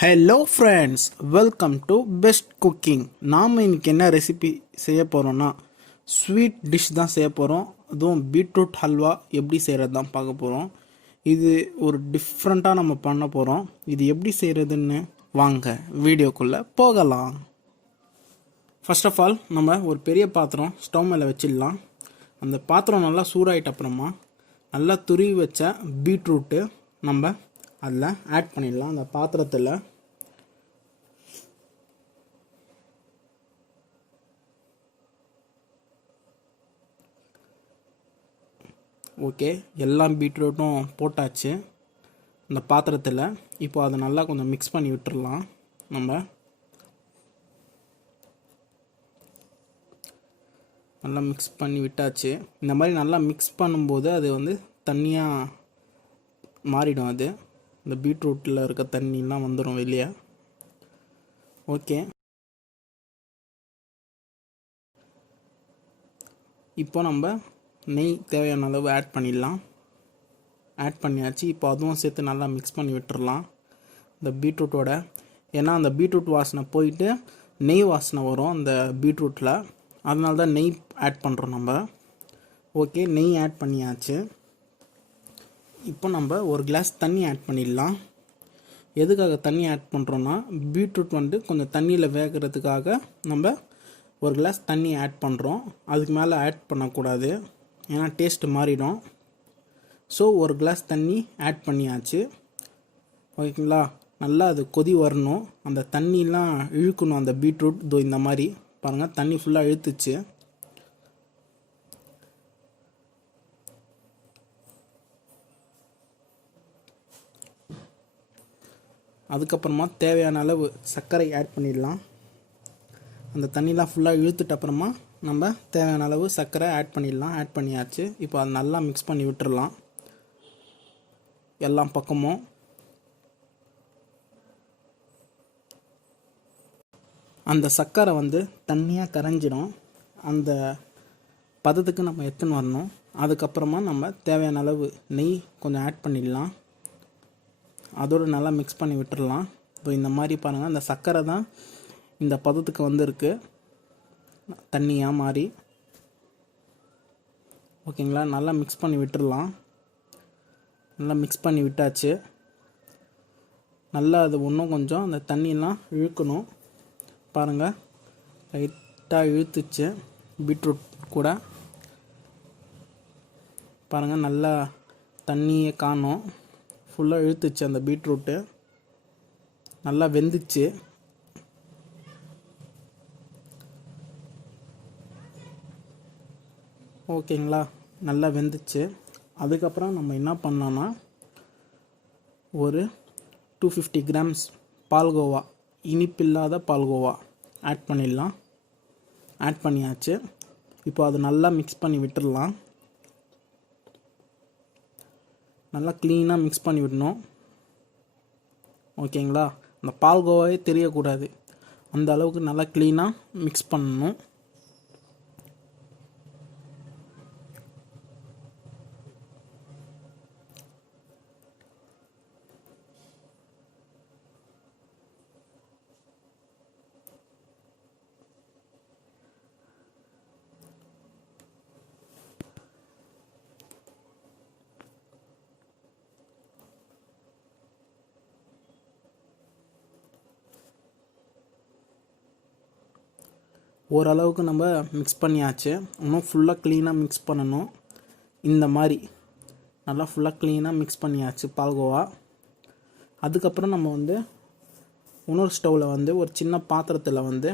Hello friends, welcome to best cooking. நாம் இன்றைக்கி என்ன ரெசிபி செய்ய போகிறோன்னா ஸ்வீட் டிஷ் தான் செய்ய போகிறோம். அதுவும் பீட்ரூட் ஹல்வா எப்படி செய்கிறது தான் பார்க்க போகிறோம். இது ஒரு டிஃப்ரெண்ட்டாக நம்ம பண்ண போகிறோம். இது எப்படி செய்கிறதுன்னு வாங்க வீடியோக்குள்ளே போகலாம். ஃபர்ஸ்ட் ஆஃப் ஆல் நம்ம ஒரு பெரிய பாத்திரம் ஸ்டவ் மேலே வச்சிடலாம். அந்த பாத்திரம் நல்லா சூடாயிட்ட அப்புறமா நல்லா துருவி வச்ச பீட்ரூட்டு நம்ம அதில் ஆட் பண்ணிடலாம். அந்த பாத்திரத்தில் ஓகே, எல்லாம் பீட்ரூட்டும் போட்டாச்சு இந்த பாத்திரத்தில். இப்போ அதை நல்லா கொஞ்சம் மிக்ஸ் பண்ணி விட்டுடலாம். நம்ம நல்லா மிக்ஸ் பண்ணி விட்டாச்சு. இந்த மாதிரி நல்லா மிக்ஸ் பண்ணும்போது அது வந்து தண்ணியாக மாறிடும். அது இந்த பீட்ரூட்டில் இருக்க தண்ணிலாம் வந்துடும் வெளியே. ஓகே, இப்போ நம்ம நெய் தேவையான அளவு ஆட் பண்ணிடலாம். ஆட் பண்ணியாச்சு. இப்போ அதுவும் சேர்த்து நல்லா மிக்ஸ் பண்ணி விட்டுறலாம் இந்த பீட்ரூட்டோட. ஏன்னா அந்த பீட்ரூட் வாசனை போயிட்டு நெய் வாசனை வரும் அந்த பீட்ரூட்டில். அதனால தான் நெய் ஆட் பண்ணுறோம் நம்ம. ஓகே, நெய் ஆட் பண்ணியாச்சு. இப்போ நம்ம ஒரு கிளாஸ் தண்ணி ஆட் பண்ணிடலாம். எதுக்காக தண்ணி ஆட் பண்ணுறோன்னா பீட்ரூட் வந்து கொஞ்சம் தண்ணியில் வேகிறதுக்காக நம்ம ஒரு கிளாஸ் தண்ணி ஆட் பண்ணுறோம். அதுக்கு மேலே ஆட் பண்ணக்கூடாது, ஏன்னா டேஸ்ட்டு மாறிடும். ஸோ ஒரு கிளாஸ் தண்ணி ஆட் பண்ணியாச்சு. ஓகேங்களா, நல்லா அது கொதி வரணும். அந்த தண்ணிலாம் இழுக்கணும் அந்த பீட்ரூட். இதோ இந்த மாதிரி பாருங்கள், தண்ணி ஃபுல்லாக இழுத்துச்சு. அதுக்கப்புறமா தேவையான அளவு சர்க்கரை ஆட் பண்ணிடலாம். அந்த தண்ணிலாம் ஃபுல்லாக இழுத்துட்ட அப்புறமா நம்ம தேவையான அளவு சர்க்கரை ஆட் பண்ணிடலாம். ஆட் பண்ணியாச்சு. இப்போ அதை நல்லா மிக்ஸ் பண்ணி விட்டுறலாம் எல்லா பக்கமும். அந்த சர்க்கரை வந்து தண்ணியாக கரைஞ்சிடும். அந்த பதத்துக்கு நம்ம எடுத்துன்னு வரணும். அதுக்கப்புறமா நம்ம தேவையான அளவு நெய் கொஞ்சம் ஆட் பண்ணிடலாம். அதோடு நல்லா மிக்ஸ் பண்ணி விட்டுடலாம். இப்போ இந்த மாதிரி பாருங்கள், அந்த சர்க்கரை தான் இந்த பதத்துக்கு வந்துருக்கு, தண்ணியாக மாறி. ஓகேங்களா, நல்லா மிக்ஸ் பண்ணி விட்டுடலாம். நல்லா மிக்ஸ் பண்ணி விட்டாச்சு. நல்லா அது இன்னும் கொஞ்சம் அந்த தண்ணியெலாம் இழுக்கணும். பாருங்கள், லைட்டாக இழுத்துச்சு பீட்ரூட் கூட. பாருங்கள், நல்லா தண்ணியை காணும். ஃபுல்லாக இழுத்துச்சு அந்த பீட்ரூட்டு. நல்லா வெந்துச்சு. ஓகேங்களா, நல்லா வெந்துச்சு. அதுக்கப்புறம் நம்ம என்ன பண்ணோன்னா ஒரு 250 கிராம்ஸ் பால்கோவா, இனிப்பில்லாத பால்கோவா ஆட் பண்ணிடலாம். ஆட் பண்ணியாச்சு. இப்போ அது நல்லா மிக்ஸ் பண்ணி விட்டுடலாம். நல்லா க்ளீனாக மிக்ஸ் பண்ணி விடணும். ஓகேங்களா, அந்த பால்கோவாவே தெரியக்கூடாது, அந்த அளவுக்கு நல்லா க்ளீனாக மிக்ஸ் பண்ணணும். ஓரளவுக்கு நம்ம மிக்ஸ் பண்ணியாச்சு. இன்னும் ஃபுல்லாக க்ளீனாக மிக்ஸ் பண்ணணும். இந்த மாதிரி நல்லா ஃபுல்லாக க்ளீனாக மிக்ஸ் பண்ணியாச்சு பால்கோவா. அதுக்கப்புறம் நம்ம வந்து இன்னொரு ஸ்டவ்வில் வந்து ஒரு சின்ன பாத்திரத்தில் வந்து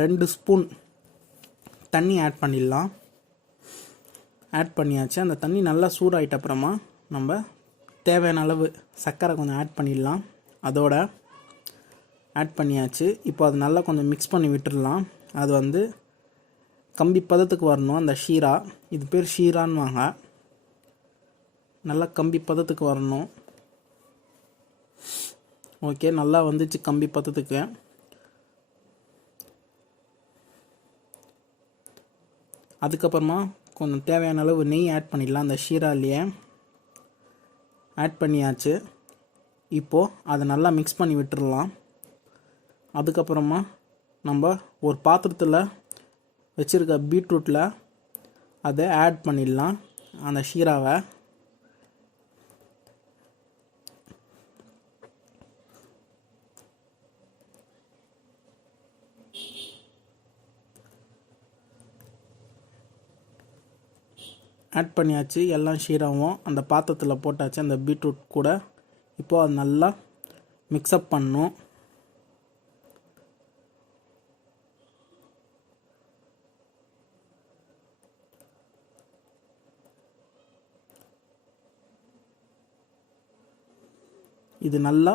2 ஸ்பூன் தண்ணி ஆட் பண்ணிடலாம். ஆட் பண்ணியாச்சு. அந்த தண்ணி நல்லா சூடாயிட்ட அப்புறமா நம்ம தேவையான அளவு சர்க்கரை கொஞ்சம் ஆட் பண்ணிடலாம். அதோட ஆட் பண்ணியாச்சு. இப்போ அது நல்லா கொஞ்சம் மிக்ஸ் பண்ணி விட்டுடலாம். அது வந்து கம்பி பதத்துக்கு வரணும். அந்த ஷீரா, இது பேர் ஷீரான்வாங்க. நல்லா கம்பி பதத்துக்கு வரணும். ஓகே, நல்லா வந்துச்சு கம்பி பதத்துக்கு. அதுக்கப்புறமா கொஞ்சம் தேவையான அளவு நெய் ஆட் பண்ணிடலாம் அந்த ஷீராலேயே. ஆட் பண்ணியாச்சு. இப்போது அதை நல்லா மிக்ஸ் பண்ணி விட்டுடலாம். அதுக்கப்புறமா நம்ம ஒரு பாத்திரத்தில் வச்சுருக்க பீட்ரூட்டில் அதை ஆட் பண்ணிடலாம். அந்த ஷீராவை ஆட் பண்ணியாச்சு. எல்லாம் ஷீராவும் அந்த பாத்திரத்தில் போட்டாச்சு அந்த பீட்ரூட் கூட. இப்போது அது நல்லா மிக்ஸ்அப் பண்ணணும். இது நல்லா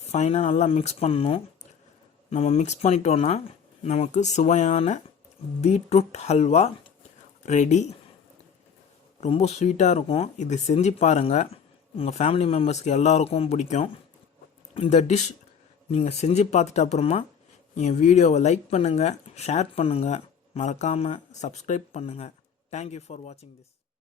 ஃபைனாக நல்லா மிக்ஸ் பண்ணணும். நம்ம மிக்ஸ் பண்ணிட்டோன்னா நமக்கு சுவையான பீட்ரூட் ஹல்வா ரெடி. ரொம்ப ஸ்வீட்டாக இருக்கும். இது செஞ்சு பாருங்கள், உங்கள் ஃபேமிலி மெம்பர்ஸ்க்கு எல்லாருக்கும் பிடிக்கும். இந்த டிஷ் நீங்கள் செஞ்சு பார்த்துட்டு அப்புறமா என் வீடியோவை லைக் பண்ணுங்கள், ஷேர் பண்ணுங்கள், மறக்காமல் சப்ஸ்கிரைப் பண்ணுங்கள். தேங்க்யூ ஃபார் வாட்சிங் திஸ்.